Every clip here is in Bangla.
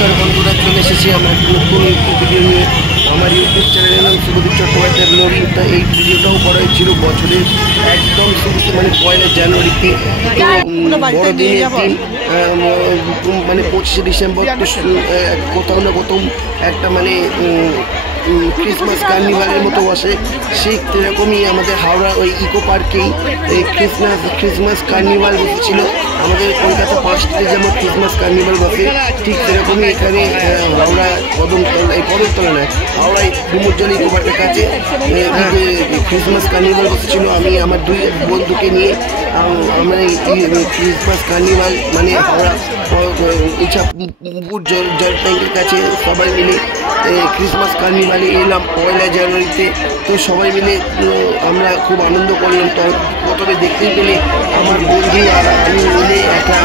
নমস্কার বন্ধুরা, চলে এসেছি আমরা নতুন ভিডিও নিয়ে। আমার ইউটিউব চ্যানেলের নাম শুভদীপ চট্টোপাধ্যায়ের ব্লগিং। তা এই ভিডিওটাও করা হয়েছিল বছরের একদম শুরুতে, মানে 1 জানুয়ারিতে। বড়দিনের দিন, মানে 25শে ডিসেম্বর, তো কোথাও না কোথাও একটা মানে ক্রিসমাস কার্নিভালের মতো বসে। সেই সেরকমই আমাদের হাওড়া ওই ইকো পার্কেই এই ক্রিসমাস কার্নিভাল বসেছিল। আমাদের কলকাতা 5টিতে যেমন ক্রিসমাস কার্নিভাল বসে, ঠিক সেরকমই এখানে হাওড়া কদমতলা নয়, হাওড়ায় ডুমুরজল ইকো পার্কের কাছে ক্রিসমাস কার্নিভাল বসেছিল। আমি আমার 2 বন্ধুকে নিয়ে আমরা এই ক্রিসমাস কার্নিভাল মানে হাওড়া ইচ্ছাপুর জল ট্যাঙ্কের কাছে সবাই মিলে ক্রিসমাস কার্নিভালে এলাম 1 জানুয়ারিতে। তো সবাই মিলে আমরা খুব আনন্দ করলাম। তো প্রথমে দেখতেই পেলে আমার বন্ধু আর আমি মিলে একটা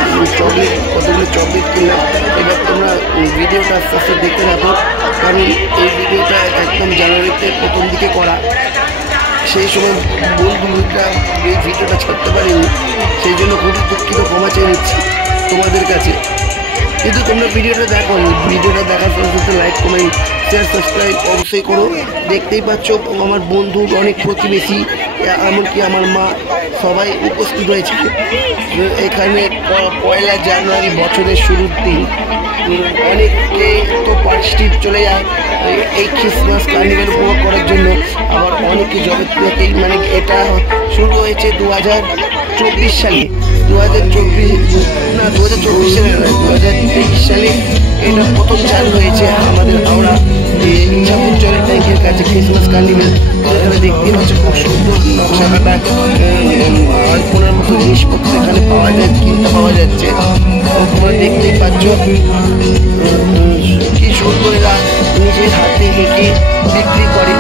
কতগুলো চকলেট কিনলাম। এবার তোমরা ভিডিওটা আস্তে আস্তে দেখতে থাকো, কারণ এই ভিডিওটা একদম জানুয়ারিতে প্রথম দিকে করা। সেই সময় বন্ধুরা এই ভিডিওটা ছাড়তে পারিনি, সেই জন্য খুবই দুঃখিত, ক্ষমা চেয়ে নিচ্ছি তোমাদের কাছে। কিন্তু তোমরা ভিডিওটা দেখো, ভিডিওটা দেখার সাথে লাইক, কমেন্ট, শেয়ার, সাবস্ক্রাইব অবশ্যই করো। দেখতেই পাচ্ছ আমার বন্ধু, অনেক প্রতিবেশী, এমনকি আমার মা সবাই উপস্থিত হয়েছে এখানে। 1 জানুয়ারি বছরের শুরুর দিন। অনেকে তো পার্ক স্ট্রিট চলে যায় এই ক্রিসমাস কার্নিভাল উপভোগ করার জন্য। আবার অনেকে জবের থেকেই, মানে এটা শুরু হয়েছে 2024 সালে, 2024 সালে নয়, 2023 সালে এটা প্রথম চালু হয়েছে আমাদের হাওড়া ইচ্ছাপুর জলের ট্যাঙ্কের কাছে ক্রিসমাস কার্নিভাল। এখানে দেখতে পাচ্ছ খুব সুন্দর নকশাকাটা আলপনার মতো জিনিসপত্র এখানে পাওয়া যায়, কিনতে পাওয়া যাচ্ছে। তোমরা দেখতেই পাচ্ছ কি সুন্দর এরা নিজের হাতে এঁকে বিক্রি করে।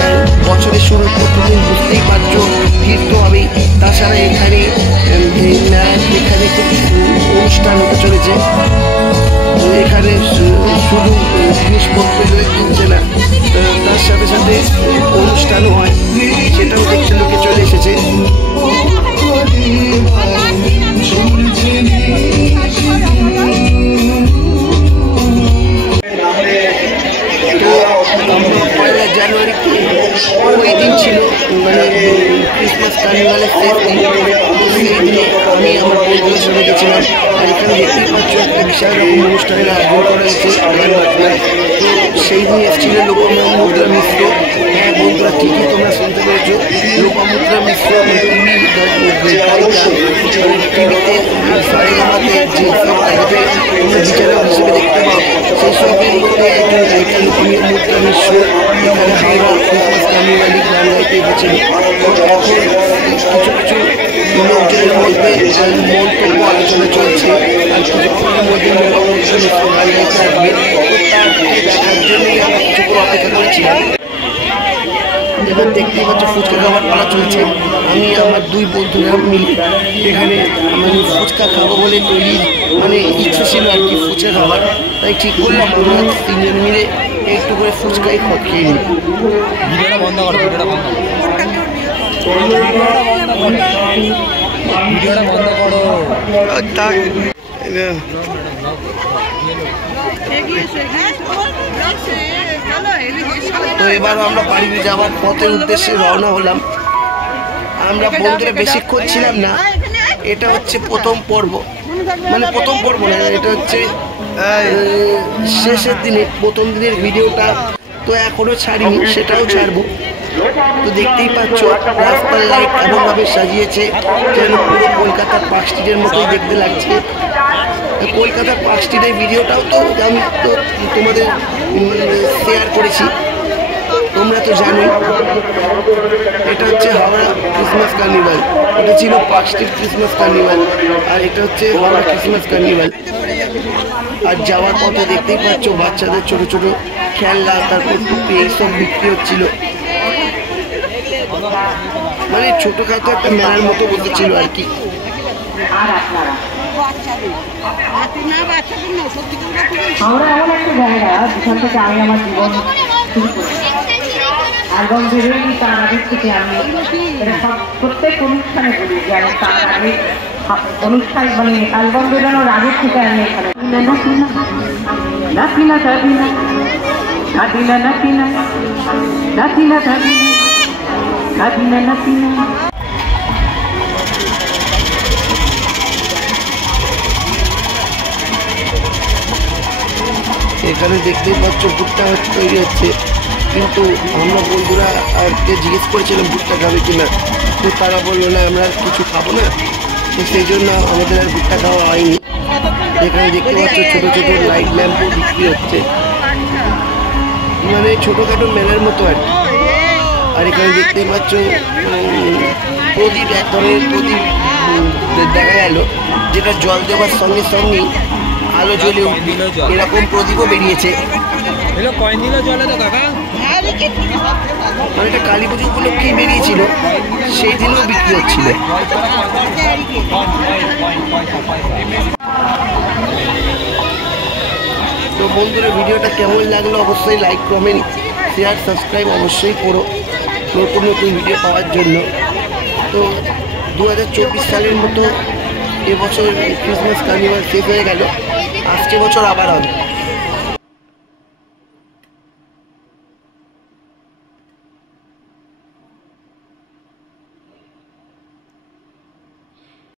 আর বছরের শুরুর প্রথমদিন বুঝতেই পারছো ভিড় তো হবেই। তাছাড়া এখানে খুব অনুষ্ঠান হতে চলেছে। এখানে শুধু জিনিসপত্র কিনছে না, তার সাথে সাথে অনুষ্ঠানও হয়, সেটাও দেখতে লোকে চলে এসেছে। তো 1 জানুয়ারিতে ওই দিন ছিল, মানে ক্রিসমাস কার্নিভালের শেষ দিন। সেই দিনে আমি আমার বন্ধুদের সঙ্গে গেছিলাম। আর এখানে দেখতেই পাচ্ছ একটা বিশাল রকম অনুষ্ঠানের আয়োজন করা হয়েছে। তো সেই দিন এসেছিল লোপামুদ্রা মিশ্র। হ্যাঁ বন্ধুরা, ঠিকই তোমরা শুনতে পেরেছো, লোপামুদ্রা মিশ্র টিভিতে সারেগামাতে যেসব আয়োজনে তোমরা বিচারক হিসেবে দেখতে পাও, সেই সবের মধ্যে একজন গায়িকা লোপামুদ্রা মিশ্র এখানে হাওড়া ক্রিসমাস কার্নিভালে গান গাইতে এসেছিল। এখন কিছু কিছু লোকজনের মধ্যে মন্তব্য আলোচনা চলছে, আর কিছুক্ষণের মধ্যে লোপামুদ্রা মিশ্র গান গাইতে আসবে। তার দেখার জন্যই আমরা কিছুক্ষণ অপেক্ষা করেছিলাম। এবার দেখতেই পাচ্ছ ফুচকা খাবার পালা চলছে। আমি আমার 2 বন্ধুরা মিলে এখানে মানে ফুচকা খাবো বলে তৈরি, মানে ইচ্ছে ছিল আর কি ফুচকা খাবার। তাই ঠিক করলাম আমরা 3 জন মিলে একটু করে ফুচকাই খেয়ে নিই। ভিডিওটা বন্ধ করো, ভিডিওটা বন্ধ করো। তো এবার আমরা বাড়ি যাওয়ার পথের উদ্দেশ্যে রওনা হলাম। আমরা বন্ধুরা বেশিক্ষণ ছিলাম না। এটা হচ্ছে প্রথম পর্ব, মানে প্রথম পর্ব না, এটা হচ্ছে শেষের দিনে প্রথম দিনের ভিডিওটা তো এখনো ছাড়িনি, সেটাও ছাড়বো। তো দেখতেই পাচ্ছ রাস্তার লাইট এমনভাবে সাজিয়েছে যেন পুরো কলকাতার পার্ক স্ট্রিটের মতোই দেখতে লাগছে। কলকাতার পার্ক স্ট্রিটের ভিডিওটাও তো আমি তো তোমাদের শেয়ার করেছি, তোমরা তো জানোই। এটা হচ্ছে হাওড়া ক্রিসমাস কার্নিভাল, এটা ছিল পার্ক স্ট্রিট ক্রিসমাস কার্নিভাল, আর এটা হচ্ছে হাওড়া ক্রিসমাস কার্নিভাল। আর যাওয়ার পথে দেখতেই পাচ্ছ বাচ্চাদের ছোট ছোট খেলনা, তারপর টুপি, এইসব বিক্রি হচ্ছিল। মানে ছোটখাটো একটা মেলার মতো বসেছিল আর কি। আমরা এমন একটা জায়গা যেখান থেকে আমি আমার জীবন শুরু করি। অ্যালবাম বেরোয়নি তার আগের থেকে আমি প্রত্যেক অনুষ্ঠানে বলি যে আমি তার আগে অনুষ্ঠান, মানে অ্যালবাম বেরোনোর আগের থেকে আমি এখানে Natina, Natina, Natina, Natina, Natina, Natina, Natina, Natina, Natina. এখানে দেখতেই পাচ্ছ ভুট্টা তৈরি হচ্ছে, কিন্তু আমরা বন্ধুরা আজকে জিজ্ঞেস করেছিলাম ভুট্টা খাবে কিনা, তো তারা বললো না আমরা কিছু খাবো না, তো সেই জন্য আমাদের আর ভুট্টা খাওয়া হয়নি। এখানে দেখতে পাচ্ছ ছোটো ছোটো লাইট ল্যাম্পও বিক্রি হচ্ছে, মানে ছোটোখাটো মেলার মতো আর কি। আর এখানে দেখতেই পাচ্ছ প্রদীপ, এক ধরনের প্রদীপ দেখা গেল, যেটা জল দেওয়ার সঙ্গে সঙ্গেই আলো জ্বলে উঠবে, এরকম প্রদীপও বেরিয়েছে। কয়েন দিল জলে তো কাকা, মানে এটা কালী পুজো উপলক্ষেই বেরিয়েছিল, সেই দিনও বিক্রি হচ্ছিল। তো বন্ধুরা, ভিডিওটা কেমন লাগলো অবশ্যই লাইক, কমেন্ট, শেয়ার, সাবস্ক্রাইব অবশ্যই করো নতুন নতুন ভিডিও পাওয়ার জন্য। তো 2024 সালের মতো এবছর ক্রিসমাস কার্নিভাল শেষ হয়ে গেল, আসছে বছর আবার হবে।